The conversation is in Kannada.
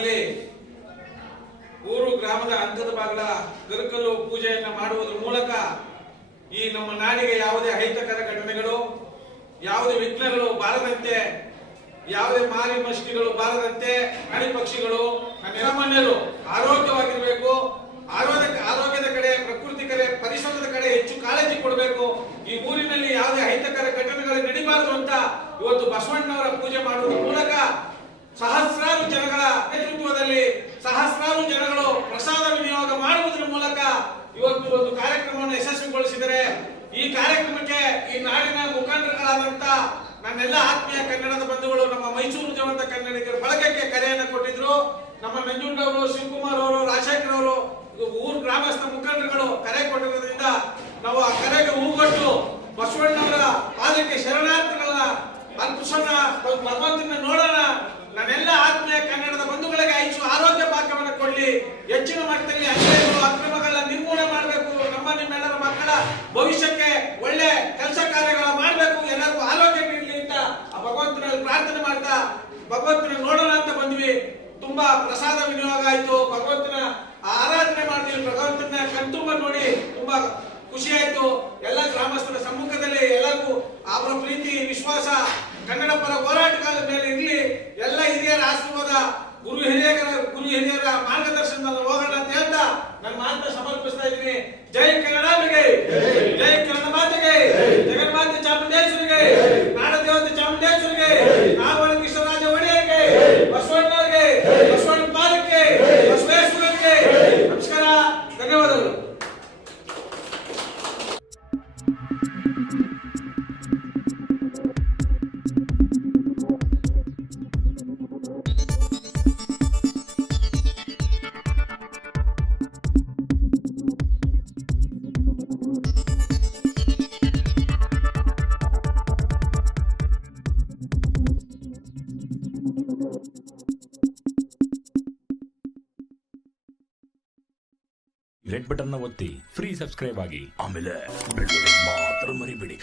ಭಾಗದಲ್ಲಿ ಊರು ಗ್ರಾಮದ ಹಂತದ ಭಾಗದ ಗರುಕಲ್ಲು ಪೂಜೆಯನ್ನ ಮಾಡುವುದರ ಮೂಲಕ ಈ ನಮ್ಮ ನಾಡಿಗೆ ಯಾವುದೇ ಅಹಿತಕರ ಘಟನೆಗಳು, ಯಾವುದೇ ವಿಘ್ನಗಳು ಬಾರದಂತೆ, ಯಾವುದೇ ಮಾರಿ ಮಸ್ಕಿಗಳು ಬಾರದಂತೆ, ಪ್ರಾಣಿ ಪಕ್ಷಿಗಳು, ಸಾಮಾನ್ಯರು ಆರೋಗ್ಯವಾಗಿರಬೇಕು. ಆರೋಗ್ಯದ ಕಡೆ, ಪ್ರಕೃತಿ ಕಡೆ, ಪರಿಸರದ ಕಡೆ ಹೆಚ್ಚು ಕಾಳಜಿ ಕೊಡಬೇಕು. ಈ ಊರಿನಲ್ಲಿ ಯಾವುದೇ ಅಹಿತಕರ ಘಟನೆಗಳು ನಡೀಬಾರದು ಅಂತ ಇವತ್ತು ಬಸವಣ್ಣನವರ ಪೂಜೆ ಮಾಡುವುದರ ಮೂಲಕ ಸಹಸ್ರಾರು ಜನಗಳ ನೇತೃತ್ವದಲ್ಲಿ ಸಹಸ್ರಾರು ಜನಗಳು ಪ್ರಸಾದ ವಿನಿಯೋಗ ಮಾಡುವುದರ ಮೂಲಕ ಇವತ್ತು ಒಂದು ಕಾರ್ಯಕ್ರಮವನ್ನು ಯಶಸ್ವಿಗೊಳಿಸಿದರೆ, ಈ ಕಾರ್ಯಕ್ರಮಕ್ಕೆ ಈ ನಾಡಿನ ಮುಖಂಡರುಗಳಾದಂತ ನನ್ನೆಲ್ಲ ಆತ್ಮೀಯ ಕನ್ನಡದ ಬಂಧುಗಳು, ನಮ್ಮ ಮೈಸೂರು ಜೀವಂತ ಕನ್ನಡಿಗರ ಬಳಗಕ್ಕೆ ಕರೆಯನ್ನು ಕೊಟ್ಟಿದ್ರು. ನಮ್ಮ ನಂಜುಂಡವರು, ಶಿವಕುಮಾರ್ ಅವರು, ರಾಜಶೇಖರ್ ಅವರು, ಊರು ಗ್ರಾಮಸ್ಥ ಮುಖಂಡರುಗಳು ಕರೆ ಕೊಟ್ಟಿರೋದ್ರಿಂದ ನಾವು ಆ ಕರೆಗೆ ಹೂಗೊಟ್ಟು ಬಸವಣ್ಣವರ ಪಾದಕ್ಕೆ ಶರಣಾರ್ಥಿಗಳನ್ನ ಅರ್ಪಿಸೋಣ, ಭಗವಂತನ ನೋಡೋಣ. ನನ್ನೆಲ್ಲ ಆತ್ಮೀಯ ಕನ್ನಡದ ಬಂಧುಗಳಿಗೆ ಆಯುಷು ಆರೋಗ್ಯ ಭಾಗ್ಯವನ್ನು ಕೊಡ್ಲಿ, ಹೆಚ್ಚಿನ ಮಟ್ಟದಲ್ಲಿ ಅನ್ಯಾಯಗಳು ಅಕ್ರಮಗಳನ್ನ ನಿರ್ಮೂಲನೆ ಮಾಡಬೇಕು. ನಿಮ್ಮೆಲ್ಲರ ಮಕ್ಕಳ ಭವಿಷ್ಯಕ್ಕೆ ಒಳ್ಳೆ ಕೆಲಸ ಕಾರ್ಯಗಳ ಮಾಡಬೇಕು, ಎಲ್ಲರಿಗೂ ಆರೋಗ್ಯ ನೀಡಲಿ ಅಂತ ಆ ಭಗವಂತನಲ್ಲಿ ಪ್ರಾರ್ಥನೆ ಮಾಡ್ತಾ ಭಗವಂತನ ನೋಡೋಣ ಅಂತ ಬಂದ್ವಿ. ತುಂಬಾ ಪ್ರಸಾದ ವಿನಿಯೋಗ ಆಯ್ತು, ಭಗವಂತನ ಆರಾಧನೆ ಮಾಡ್ತೀವಿ. ಭಗವಂತನ ಕಣ್ತುಂಬ ನೋಡಿ ತುಂಬಾ ಖುಷಿ ಆಯ್ತು. ಎಲ್ಲ ಗ್ರಾಮಸ್ಥರ ಸಮ್ಮುಖದಲ್ಲಿ ಎಲ್ಲರಿಗೂ ಅವರ ಪ್ರೀತಿ, ವಿಶ್ವಾಸ ಕನ್ನಡ ಪರ ಹೋರಾಟಗಾರರ ಮೇಲೆ ಇರಲಿ. ಎಲ್ಲ ಹಿರಿಯರ ಆಶೀರ್ವಾದ, ಗುರು ಹಿರಿಯರ ಮಾರ್ಗದರ್ಶನದಲ್ಲಿ ಹೋಗೋಣ ಅಂತ ಹೇಳ್ತಾ ನನ್ನ ಮಾತನ್ನ ಸಮರ್ಪಿಸ್ತಾ ಇದ್ದೀನಿ. ಜೈ ಕನ್ನಡಾಂಬೆಗೆ, ಜೈ ಕನ್ನಡ ಮಾತೆಗೆ, ಜಗನ್ಮಾತೆ ಚಾಮುಂಡೇಶ್ವರಿಗೆ, ನಾಡ ದೇವತೆ ಚಾಮುಂಡೇಶ್ವರಿಗೆ, ನಾಗವರ ಕೃಷ್ಣರಾಜ ಒಡೆಯರಿಗೆ, ಬಸವಣ್ಣವರಿಗೆ, ಬಸವಣ್ಣ ಪಾದಕ್ಕೆ, ಬಸವೇಶ್ವರರಿಗೆ ನಮಸ್ಕಾರ, ಧನ್ಯವಾದಗಳು. ರೆಡ್ ಬಟನ್ ಒತ್ತಿ ಫ್ರೀ ಸಬ್ಸ್ಕ್ರೈಬ್ ಆಗಿ, ಆಮೇಲೆ ಬೆಲ್ ಮಾತ್ರ ಮರಿಬೇಡಿ.